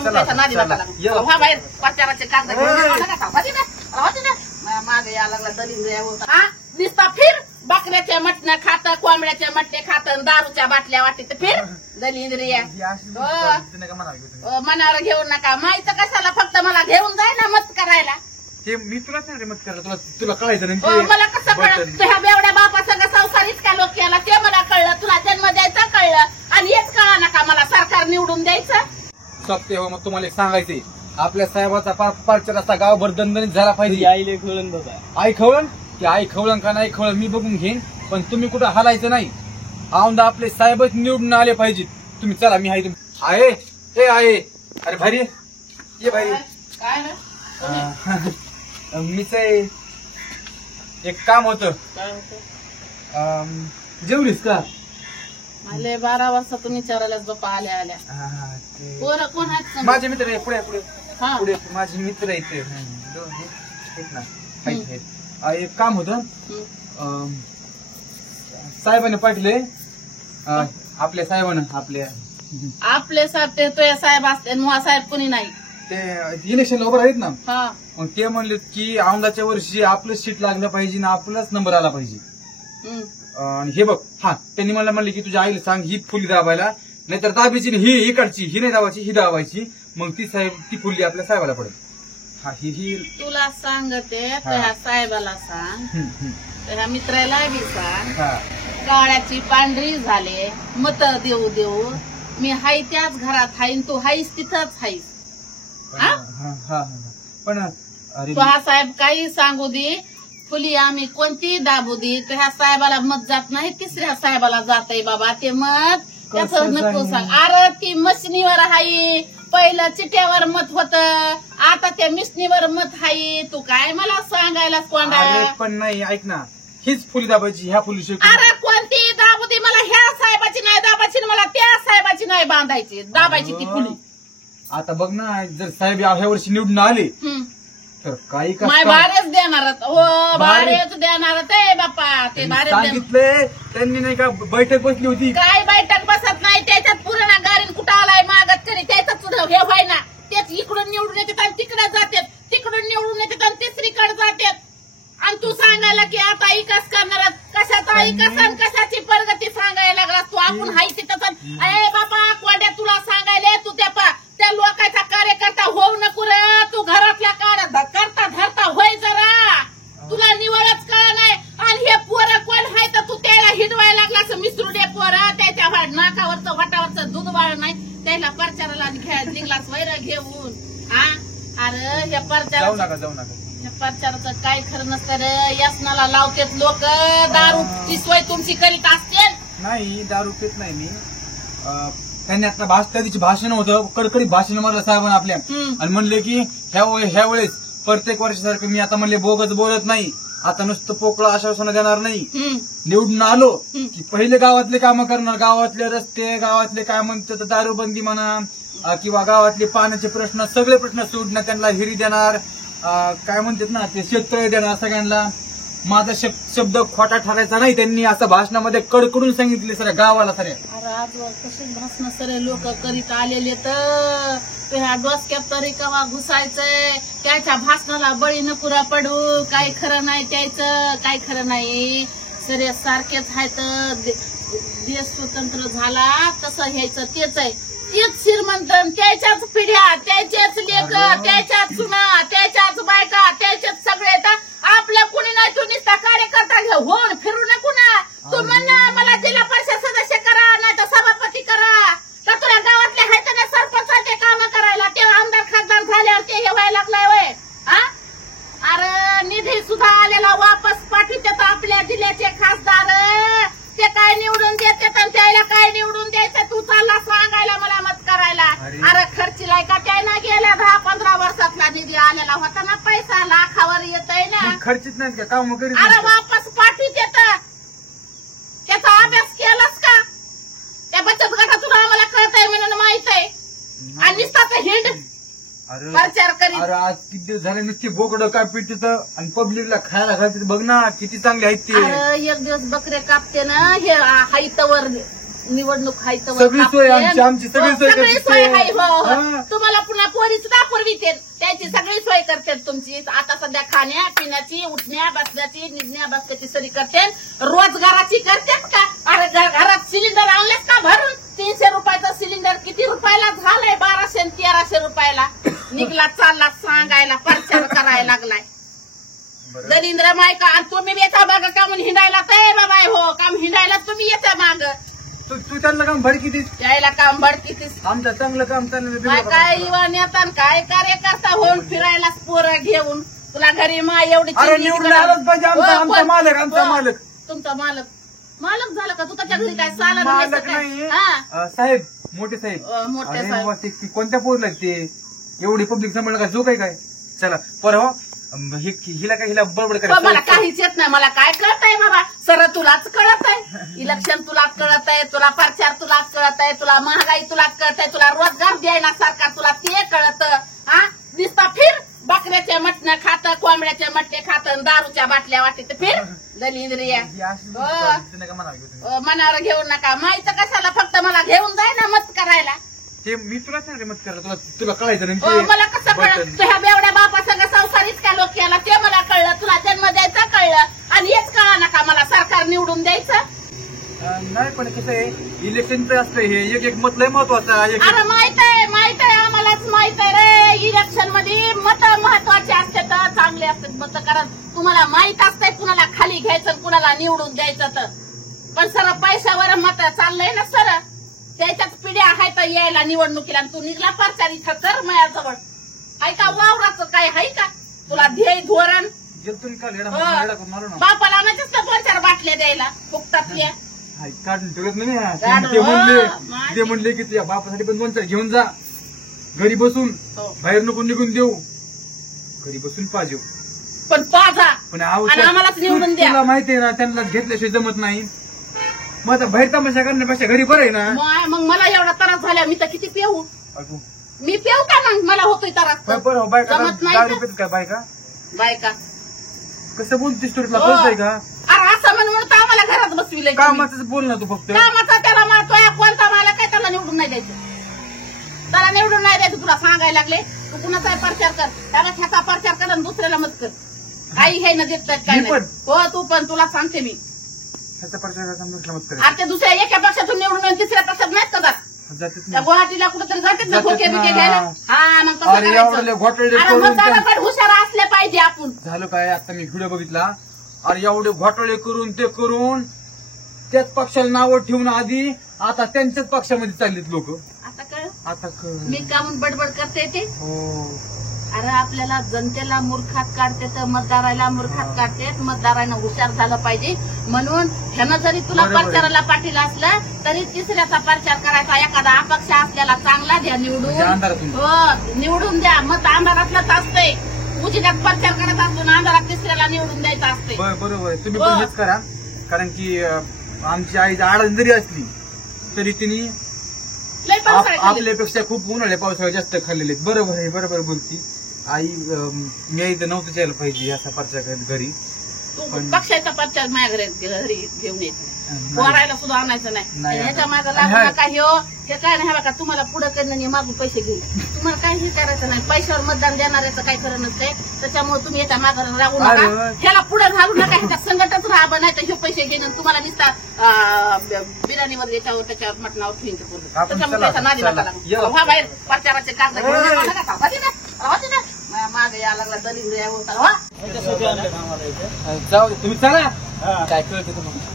मुलाचा नादी नका लागू. हा बाहेर प्रचाराचे कागद मागे या लागला दलिंद्रिया होता. हा दिसता फिर बकऱ्याच्या मटण खात, कोंबड्याच्या मटणे खात, दारूच्या बाटल्या वाटीत फिर दलिंद्रिया. मनावर घेऊ नका. माहित कशाला, फक्त मला घेऊन जाय ना मत करायला. ते मी तुलाच नाही मत करायला, तुला कळायचं नाही. मला कसं कळलं? तुझ्या बेवड्या बापा सगळं संसार इतका लोक केला ते मला कळलं. तुला जन्म द्यायचा कळलं आणि हेच कळा नका मला सरकार निवडून द्यायचं. सत्य हो. मग तुम्हाला सांगायचंय, आपल्या साहेबाचा पारचा रस्ता गावभर दणदणीत झाला पाहिजे. आईले खवळण बघा. आई खवळण की आई खवळण का नाही खवळण मी बघून घेईन, पण तुम्ही कुठं हलायचं नाही. औंदा आपले साहेबच निवडून आले पाहिजेत. तुम्ही चला, मी आहे. आहे हे आहे. अरे भारी ये भारी. काय मीच एक काम होतं. जेवलीस का? मला 12 वाजता विचारायलाच बाप्पा आल्या आल्या. पोरं कोण आहेत? माझे मित्र आहे. पुढे पुढे हा. पुढे माझे मित्र आहेत ना. एक काम होतं. साहेबांनी पाठवले. आपल्या साहेबांना आपले साहेब ते तुझ्या साहेब असते, मुहा साहेब कोणी नाही. ते इलेक्शनला उभं आहेत ना. हा. मग ते म्हणले की औंदाच्या वर्षी आपलं सीट लागलं पाहिजे ना, आपलाच नंबर आला पाहिजे. आणि हे बघ, हा त्यांनी मला म्हणले की तुझ्या आईला सांग ही फुली दाबायला, नाहीतर दाबायची ही इकडची, ही नाही दाबायची, ही दाबायची. मग ती फुली आपल्या साहेबाला पडेल. हा ही तुला सांगते त्या साहेबाला सांग, त्या मित्राला बी सांग. काळ्याची पांढरी झाले मत देऊ देऊ. मी हाय त्याच घरात हाईन, तू हाईस तिथंच हाईस. पण तू हा साहेब काही सांगू दे, फुली आम्ही कोणती दाबू दे, त्या साहेबाला मत जात नाही, तिसऱ्या साहेबाला जात बाबा ते मत. त्याचं नको सांग. अरे ती मशनीवर हाई, पहिलं चिट्यावर मत होत, आता त्या मिशनीवर मत हाई. तू काय मला सांगायला कोंडा? पण नाही, ऐक ना, हीच फुली दाबायची, ह्या फुली. अरे कोणती दाबू दे, मला ह्या साहेबाची नाही दाबायची, मला त्या साहेबाची नाही बांधायची, दाबायची ती फुली. आता बघ ना, जर साहेब ह्या वर्षी निवडून आले तर काही भारेच देणार. हो भारेच देणार ते बाप्पा. ते भारेच सांगितले त्यांनी, नाही का बैठक बसली होती. काय बैठक बसत नाही, त्याच्यात पूर्ण गाडीन कुठं आलाय मागत तरी त्याच हे व्हाय ना. तेच इकडून निवडून येतात आणि तिकडे जातात, तिकडून निवडून येतात आणि तिसरीकडे जातात. आणि तू सांगायला की आता विकास करणार, कशाचा विकास आणि कशाची प्रगती सांगायला लागला तू. आपण हाय तिथं. अरे बाबा कोड्या, तुला सांगायला तू त्या लोकांचा कार्यकर्ता होऊ नको रे. तू घरातल्या करता धरता होय जरा, तुला निवडच कळ नाही. आणि हे पोरं कोण आहे तर तू त्याला हिडवायला लागला. मिसरुडे पोरं, त्याच्या नाकावरचं वाटावरचं दूध वाळ नाही, त्याला प्रचाराला निघलाच वैर घेऊन. हा अरे हे जाऊ नका हे प्रचाराचं काय खरं नसतं रे. यासनाला लावतेत लोक. दारूची सोय तुमची करीत असते. नाही, दारू पित नाही मी. त्यांनी आता त्या दिवशी भाषण होतं, कडकडीत भाषण मारलं साहेबांना आपल्या, आणि म्हणले की ह्या वेळेस प्रत्येक वर्षासारखं मी आता म्हणले बोगस बोलत नाही, आता नुसतं पोकळं आश्वासन देणार नाही. निवडून आलो की पहिले गावातले कामं करणार, गावातले रस्ते, गावातले काय म्हणतात दारूबंदी म्हणा किंवा गावातले पाण्याचे प्रश्न, सगळे प्रश्न सोडणार, त्यांना हिरी देणार, काय म्हणतात ना ते शेततळे देणार सगळ्यांना. माझा शब्द खोटा ठरायचा नाही. त्यांनी असं भाषणामध्ये कडकडून सांगितले सर गावाला सर. अरे आजवर कशीच भाषण सरे लोक करीत आलेले तर ह्या डोसक्यात तरी कवा घुसायचंय. त्याच्या भाषणाला बळी नकुरा पडू. काय खरं नाही त्याचं, काय खरं नाही. सरे सारखेच आहेत. देश स्वतंत्र झाला तसं घ्यायचं तेच आहे. तेच श्रीमंत, त्याच्याच पिढ्या, त्याच्याच लेख, त्याच्याच सुना, त्याच्याच बायका, त्याच्याच सगळे. आपल्या कुणी नाही. तू नुसता कार्यकर्ता घे होण फिरू नको ना. तू म्हण मला जिल्हा परिषद सदस्य करा, नाही तर सभापती करा. तर तुला गावातले आहेत ना सरपंचाचे काम करायला, ते आमदार खासदार झाल्यावर ते हे व्हायला लागलाय वय. अरे निधी सुद्धा आलेला वापस पाठवतात आपल्या जिल्ह्याचे खासदार. ते काय निवडून देतात आणि त्याला काय निवडून द्यायचं. तू चालला सांगायला मला मत करायला. अरे खर्चीलाय का त्यानं गेल्या 10-15 वर्षातला निधी आलेला होता ना, पैसा लाखावर येत आहे ना. खर्चित नाहीत का काम करीत? अरे वापस पाठवत येत. त्याचा अभ्यास केलास का? त्या बचत गटातून आम्हाला कळत आहे म्हणून माहित आहे. आणि नुसता हिंड प्रचार करीत. अरे आज किती दिवस झाले नुसती बोकडं काय पिळत आणि पब्लिकला खायला घालते. बघ ना किती चांगले आहेत ते. अरे एक दिवस बकरे कापते ना, हे हाईतवर निवडणूक हाय तर सगळी सोय आमची सगळी सोय सगळी करते. सोय आहे हो, हो. हा. तुम्हाला पुन्हा पोरी सुद्धा पुरविते त्याची सगळी सोय करते तुमची. आता सध्या खाण्या पिण्याची उठण्या बसण्याची निघण्या बसण्याची सरी करते. रोजगाराची करतात का? अरे घरात सिलेंडर आणलेत का भरून? 300 रुपयाचं सिलेंडर किती रुपयाला झालंय? 1200 आणि 1300 रुपयाला निघला चालला सांगायला प्रचार करायला लागलाय. दलिंद्र मायका आणि तुम्ही येता माग का म्हणून हिंडायला तयार बाबा हो, काम हिंडायला तुम्ही येता माग तू त्यांना काम भडकी यायला काम भडकीतीस. आमचं चांगलं काम चाललं काय युवा नेता आणि काय कार्यकर्ता होऊन फिरायला पोरं घेऊन तुला घरी माय एवढी अरे चिरली निवडून तिकडं. आलंच पाहिजे हो, आमचा पण- मालक आमचा हो, मालक तुमचा मालक झाला का? तू त्याच्या घरी काय साला मालक नाही साहेब मोठे साहेब मोठे अरे साहेब. वा, ते कोणत्या पोरला ते एवढी पब्लिक सांभाळलं का जो काय चला परवा हिला बडबड पण मला करायचं काहीच येत नाही. मला काय कळत आहे बाबा? सर तुलाच कळत आहे, इलेक्शन तुलाच कळत आहे, तुला प्रचार तुलाच कळत आहे, तुला महागाई तुलाच कळत आहे, तुला रोजगार द्यायला सरकार तुला ते कळत. हा दिसता फिर बकऱ्याच्या मटण खात, कोंबड्याच्या मटणे खात, दारूच्या बाटल्या वाटत फिर दलिंद्रिया. मनावर घेऊ नका. माहित कशाला? फक्त मला घेऊन जाय ना मत करायला. ते मी तुला नाही मत करा तुला कळायचं नाही हो, ते मला कसं कळलं? बटन. तुझ्या बेवड्या बापा संग संसारीच का लोक केला ते मला कळलं. तुला जन्म द्यायचा कळलं आणि हेच कळा नका मला सरकार निवडून द्यायचं. नाही पण कसं आहे इलेक्शनचं असतं हे एक मत लय महत्वाचं आहे. अरे माहित आहे आम्हालाच माहित आहे रे. इलेक्शन मध्ये मत महत्वाचे असतात, चांगले असतात मत. कारण तुम्हाला माहित असतंय कुणाला खाली घ्यायचं कुणाला निवडून द्यायचं. तर पण सर पैशावर मत चाललंय ना सर. त्याच्याच पिढ्या आहेत यायला निवडणुकीला. तू निघला प्रचार इथं कर माझ्याजवळ. आहे का वावराचं काय आहे का तुला ध्येय धोरण? गेलतो मी काल येडा हो. करून आलो ना बापाला आणायचंच ना 2-4 बाटल्या द्यायला फुकटातल्या. हाय, काढून ठेवत नाही काढून, ते म्हणले हो, ते म्हणले की तुझ्या बापासाठी पण 2-4 घेऊन जा घरी बसून हो. बाहेर नको निघून देऊ घरी बसून पाहिजे पण पाजा पण अहो, आणि आम्हालाच निवडून द्या. तुला माहितीये ना त्यांना घेतल्याशिवाय जमत नाही. मग आता बाहेर तमाशा करण्यापेक्षा घरी बरं आहे ना. मग मला एवढा त्रास झाला मी तर किती पेऊ. अगो. मी पेऊ का मग? मला होतोय त्रास. बरं बायका जमत नाही दारू का? पितात का बायका बायका कसं बोलतेस तुला हो. कळतंय का अरे असं म्हणून तर आम्हाला घरात बसविलंय. कामाच बोल ना तू फक्त कामाचा त्याला म्हणतोय कोणता मला काय त्याला निवडून नाही द्यायचं. त्याला निवडून नाही द्यायचं तुला सांगायला लागले. तू कुणाचा प्रचार कर, त्याला ह्याचा प्रचार कर आणि दुसऱ्याला मत कर. काही हे न देत काय मी नाही. पण. हो तू पण तुला सांगते मी. ह्याचा परिचय मत करायचं आता दुसऱ्या एका पक्षातून निवडून येऊन तिसऱ्या पक्षात नाहीत का जात? जातात त्या ना. गुवाहाटीला कुठेतरी जातात ना जातात खोके बिके ना. घ्यायला. हा मग कसं अरे एवढे करायचं? घोटाळे अरे करून मतदारात पण हुशार असले पाहिजे आपण. झालं काय आता मी व्हिडिओ बघितला अरे एवढे घोटाळे करून ते करून त्याच पक्षाला नावं ठेवून आधी आता त्यांच्याच पक्षामध्ये चाललीत लोक आता कळ आता मी का म्हणून बडबड करते ते. हो अरे आपल्याला जनतेला मूर्खात काढते तर मतदाराला मूर्खात काढते. मतदारानं हुशार झालं पाहिजे म्हणून ह्यानं जरी तुला बरोबर आहे. प्रचाराला पाठीला असलं तरी तिसऱ्याचा प्रचार करायचा. एखादा अपक्ष असल्याला चांगला द्या म्हणजे निवडून. अंधारातून. हो निवडून द्या. मत अंधारातलंच असतंय. उजिऱ्यात प्रचार करत असतो ना अंधारात तिसऱ्याला निवडून द्यायचं असते. बरोबर आहे. तुम्ही हो. पण हेच करा कारण की आमची आई आडण जरी असली तरी तिने लय पावसाळ्यात खाल्ले. आपल्यापेक्षा खूप उन्हाळ्या पावसाळ्यात जास्त खाल्लेले आहेत. बरोबर आहे बरोबर बोलती आई मी इथं नव्हतं यायला पाहिजे असा प्रचार घरी तू पण- पक्षाचा प्रचार माझ्या घरी घेऊन यायचं. नाही. पोरायला सुद्धा आणायचं नाही. नाही ह्याच्या आणायचं. मागं आणि लागू हा- नका हो. हे काय नाही बघा तुम्हाला पुढे करणं आणि मागून पैसे घेऊ. तुम्हाला काही करायचं नाही. पैशावर मतदान देणाऱ्याचं काही खरं नसतंय. त्याच्यामुळे तुम्ही याच्या मागं लागू नका. अरे. ह्याला पुढे घालू नका. ह्याच्या संकटच राहा नाही तर हे पैसे घेणं तुम्हाला निसता बिर्याणीवर याच्यावर त्याच्यावर मटणावर ठेवून आपण त्याच्यामुळे चला, त्याचा नादी चला. नका लागू. ये. व्हा बाहेर प्रचाराचे कागद घेऊन ओय. या. नका का? होती ना मागे या लागला दलिंद्र या होता. जाऊ दे, तुम्ही चला काय कळते तुम्हाला